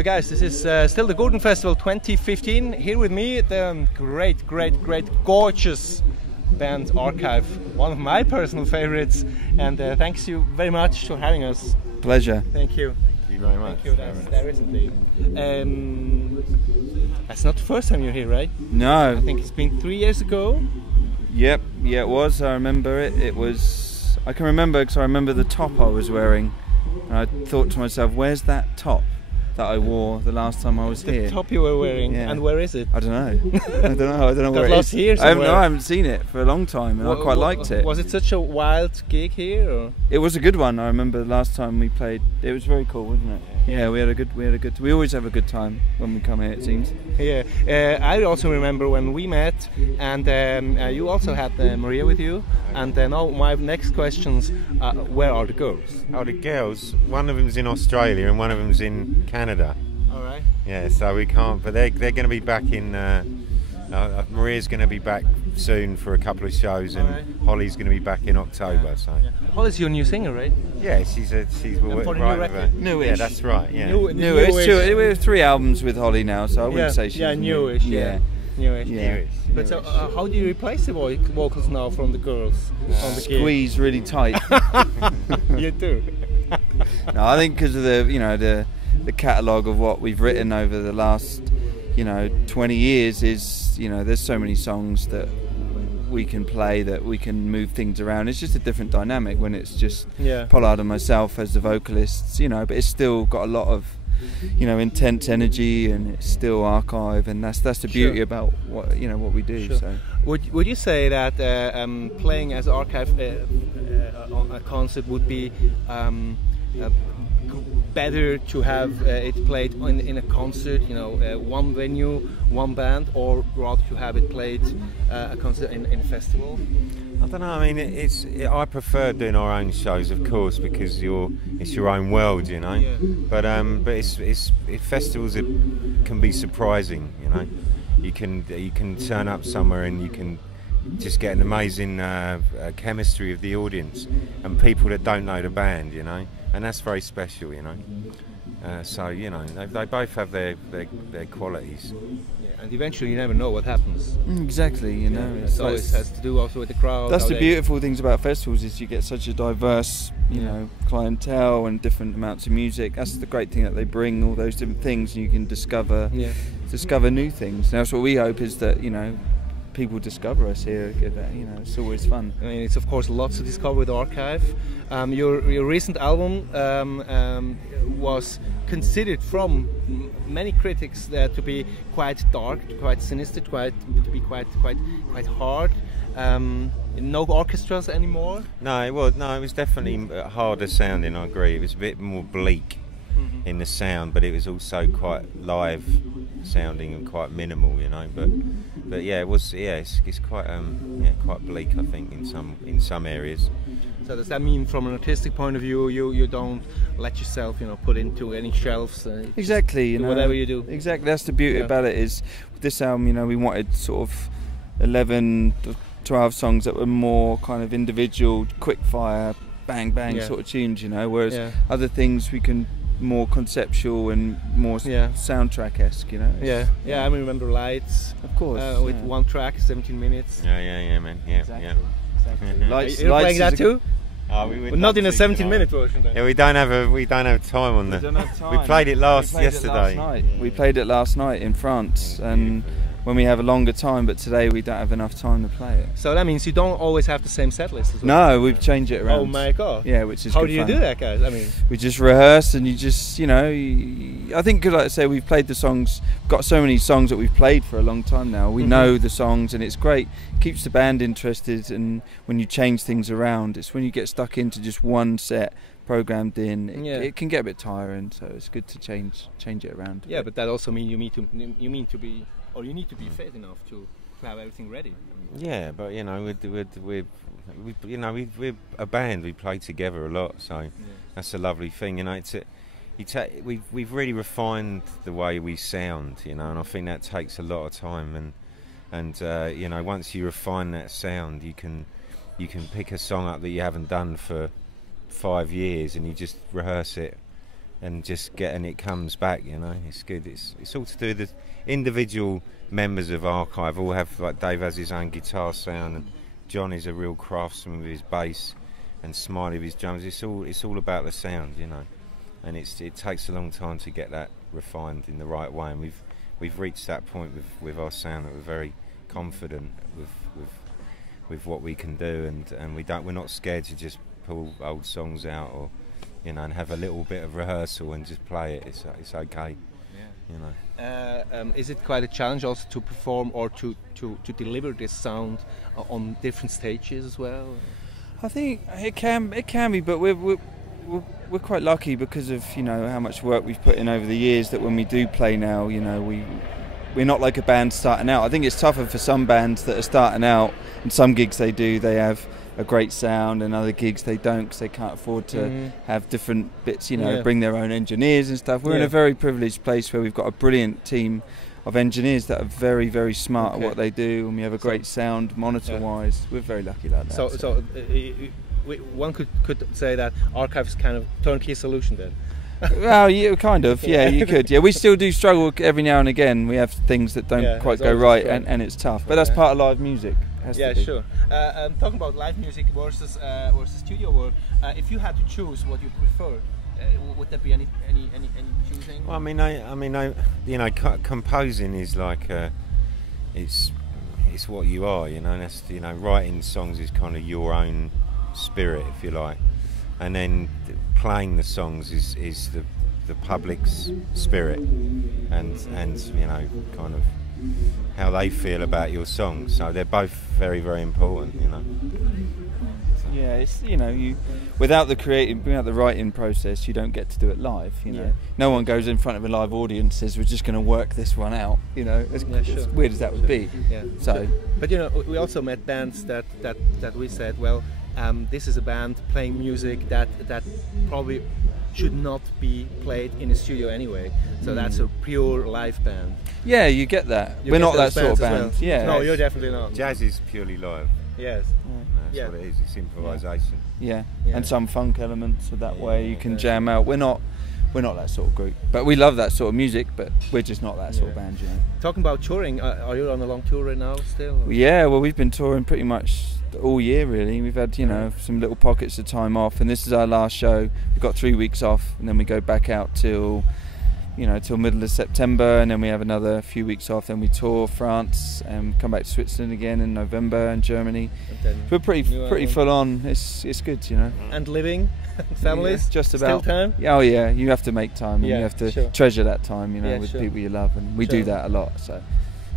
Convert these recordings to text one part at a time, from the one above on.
So guys, this is still the Gurtenfestival 2015. Here with me, the great, gorgeous band Archive, one of my personal favorites. And thanks you very much for having us. Pleasure. Thank you. Thank you very much. Thank you. There is indeed. That's not the first time you're here, right? No. I think it's been 3 years ago. Yep. Yeah, it was. I remember it. It was. I can remember because I remember the top I was wearing, and I thought to myself, "Where's that top that I wore the last time I was here?" The top you were wearing, yeah. And where is it? I don't know. I don't know where it is. Here I haven't seen it for a long time, and I quite liked it. Was it such a wild gig here? Or? It was a good one. I remember the last time we played. It was very cool, wasn't it? Yeah, we had a good. We always have a good time when we come here. It seems. Yeah, I also remember when we met, and you also had Maria with you. And now my next questions: where are the girls? Oh, the girls. One of them's in Australia and one of them's in Canada. All right. Yeah, so we can't. But they're going to be back in. Maria's going to be back soon for a couple of shows, and Holly's going to be back in October. Yeah. So. Yeah. Holly's your new singer, right? Yeah, she's for the right new with record? Newish. Yeah, that's right. Yeah. Newish. We have 3 albums with Holly now, so I wouldn't say she's newish. Yeah. Newish. Newish. But so, how do you replace the vocals now from the girls on the gig? Squeeze really tight. You do. No, I think because of the catalogue of what we've written over the last 20 years is there's so many songs that we can play, that we can move things around. It's just a different dynamic when it's just Pollard and myself as the vocalists, but it's still got a lot of intense energy, and it's still Archive, and that's the beauty about what we do. Sure. So would you say that playing as Archive on a concert would be better to have it played in a concert, one venue, one band, or rather to have it played a concert in a festival? I don't know. I mean, I prefer doing our own shows, of course, because it's your own world, Yeah. But festivals can be surprising, You can turn up somewhere and you can just get an amazing chemistry of the audience and people that don't know the band, and that's very special, So they both have their qualities. Yeah, and eventually you never know what happens. Exactly, It always has to do also with the crowd. That's the beautiful things about festivals, is you get such a diverse, clientele and different amounts of music. That's the great thing, that they bring all those different things, and you can discover new things. And that's what we hope, is that people discover us here. It's always fun. I mean, it's of course lots to discover with Archive. Your recent album was considered from many critics to be quite dark, quite sinister, quite hard. No orchestras anymore. No, it was definitely harder sounding. I agree. It was a bit more bleak in the sound, but it was also quite live sounding and quite minimal, But yeah, it was. Yeah, it's quite quite bleak, I think, in some areas. So does that mean, from an artistic point of view, you don't let yourself, put into any shelves? Exactly. Whatever you do. Exactly. That's the beauty about it. Is with this album, we wanted sort of 11 to 12 songs that were more kind of individual, quick fire, bang bang sort of tunes, Whereas other things we can more conceptual and more soundtrack-esque, Yeah, I remember Lights, of course, with one track, 17 minutes. Yeah, man. Yeah, exactly. Lights, you're playing that too? We not in a 17-minute version. Then. Yeah, we don't have time on the. We played it yesterday. We played it last night in France, and when we have a longer time, but today we don't have enough time to play it. So that means you don't always have the same set list as well? No, we've changed it around. Oh my god. Yeah, which is How good do you fun. do that, guys? I mean, we just rehearse, and you just, I think, like I say, we've played the songs, got so many songs that we've played for a long time now. We know the songs, and it's great. It keeps the band interested, and when you change things around, it's when you get stuck into just one set programmed in, it can get a bit tiring, so it's good to change it around. Yeah, but that also means you need to be fit enough to have everything ready. Yeah, but we're a band. We play together a lot, so that's a lovely thing. We've really refined the way we sound, and I think that takes a lot of time. And once you refine that sound, you can pick a song up that you haven't done for 5 years, and you just rehearse it and just getting it comes back. You know, it's good. It's all to do with the individual members of Archive. All have, like Dave has his own guitar sound, and John is a real craftsman with his bass, and Smiley with his drums. It's all about the sound, you know, and it takes a long time to get that refined in the right way, and we've reached that point with our sound that we're very confident with what we can do, and we're not scared to just pull old songs out, or you know, and have a little bit of rehearsal and just play it. It's okay. You know. Is it quite a challenge also to perform or to deliver this sound on different stages as well? I think it can be, but we're quite lucky because of, you know, how much work we've put in over the years, that when we do play now, you know, we're not like a band starting out. I think it's tougher for some bands that are starting out, and some gigs they have a great sound, and other gigs they don't because they can't afford to have different bits, you know, bring their own engineers and stuff. We're in a very privileged place where we've got a brilliant team of engineers that are very, very smart at what they do, and we have a great sound monitor-wise. We're very lucky like that. So one could say that Archive is kind of turnkey solution then. Well, yeah, kind of. Yeah, you could. Yeah, we still do struggle every now and again. We have things that don't quite go right, and it's tough. But that's part of live music. Yeah, sure. Talking about live music versus studio work, if you had to choose what you prefer, would there be any choosing? Well, I mean, you know, composing is like it's what you are. You know, and that's, you know, writing songs is kind of your own spirit, if you like, and then playing the songs is the public's spirit, and you know, kind of how they feel about your songs. So they're both very, very important, you know. Yeah, it's, you know, without the writing process, you don't get to do it live. You know, no one goes in front of a live audience and says, "We're just going to work this one out." You know, as weird as that would be. Yeah. So, but you know, we also met bands that we said, well, this is a band playing music that probably should not be played in a studio anyway. So that's a pure live band. Yeah, you get that. We're not that sort of band. Well. Yeah. No, you're definitely not. Jazz is purely live. Yes. That's what it is. It's improvisation. Yeah. And some funk elements, so that way you can jam out. We're not that sort of group, but we love that sort of music. But we're just not that sort of band, you know. Talking about touring, are you on a long tour right now still? Or? Yeah, well, we've been touring pretty much all year really. We've had, you know, some little pockets of time off, and this is our last show. We've got 3 weeks off, and then we go back out till middle of September, and then we have another few weeks off. Then we tour France and come back to Switzerland again in November, and Germany. We're pretty full on. It's good, you know. And living, families, just about. Still time? Oh yeah, you have to make time, and you have to treasure that time, you know, with people you love, and we do that a lot. So.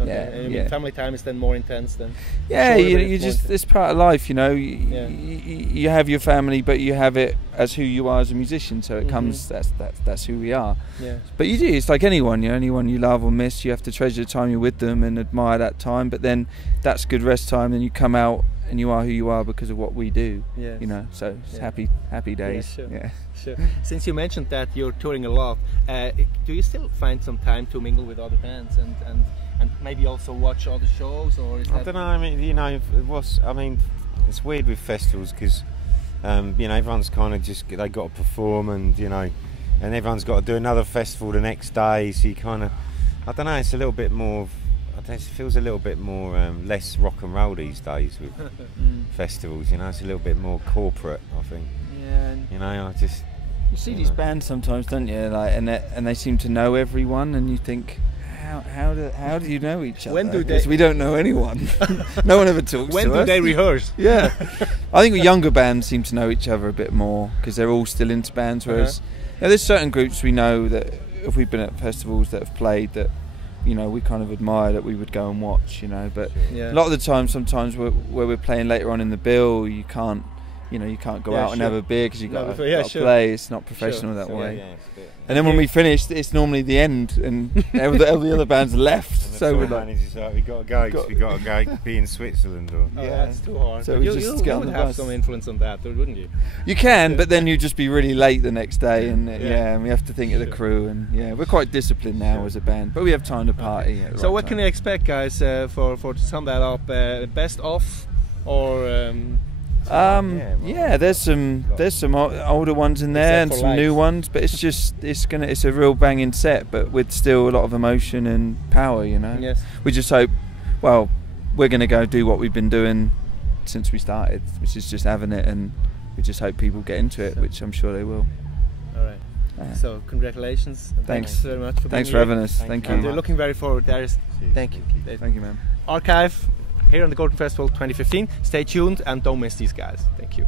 Okay. Yeah, family time is then more intense than. Yeah, you just, it's part of life, you know. You have your family, but you have it as who you are as a musician. So it comes. That's who we are. Yeah. But you do. It's like anyone, you know. Anyone you love or miss, you have to treasure the time you're with them and admire that time. But then that's good rest time. Then you come out and you are who you are because of what we do. Yeah. You know. So it's happy days. Yeah, sure. Yeah. Sure. Since you mentioned that you're touring a lot, do you still find some time to mingle with other bands and maybe also watch all the shows, or is I don't know. I mean, you know, it's weird with festivals because you know, everyone's kind of just, they got to perform, and you know, and everyone's got to do another festival the next day. So you kind of, I don't know. It's a little bit more. It feels a little bit more less rock and roll these days with festivals. You know, it's a little bit more corporate, I think. Yeah. You know, you see these bands sometimes, don't you? Like, and they seem to know everyone, and you think, how do you know each other? When do they? Because we don't know anyone. No one ever talks to us. When do they rehearse? Yeah. I think younger bands seem to know each other a bit more because they're all still into bands. Whereas there's certain groups we know that if we've been at festivals that have played that, you know, we kind of admire, that we would go and watch, you know. But a lot of the time, sometimes where we're playing later on in the bill, you can't go out and have a beer because you've got to play. It's not professional that way. And then when we finish, it's normally the end, and all the other bands left. So we're like, we got to go because we got to go be in Switzerland. Or that's too hard. So you would have some influence on that, wouldn't you? You can, but then you just be really late the next day, and and we have to think of the crew, and we're quite disciplined now as a band, but we have time to party. So what can we expect, guys, for to sum that up? Best of, or Yeah, there's some older ones in there and some new ones, but it's a real banging set, but with still a lot of emotion and power, you know. Yes. We just hope, well, we're going to go do what we've been doing since we started, which is just having it, and we just hope people get into it, which I'm sure they will. All right. So congratulations. And Thanks very much for Thanks being for here. having us. Thank you. And we're looking very forward. Thank you. Thank you, man. Archive here on the Gurtenfestival 2015. Stay tuned and don't miss these guys. Thank you.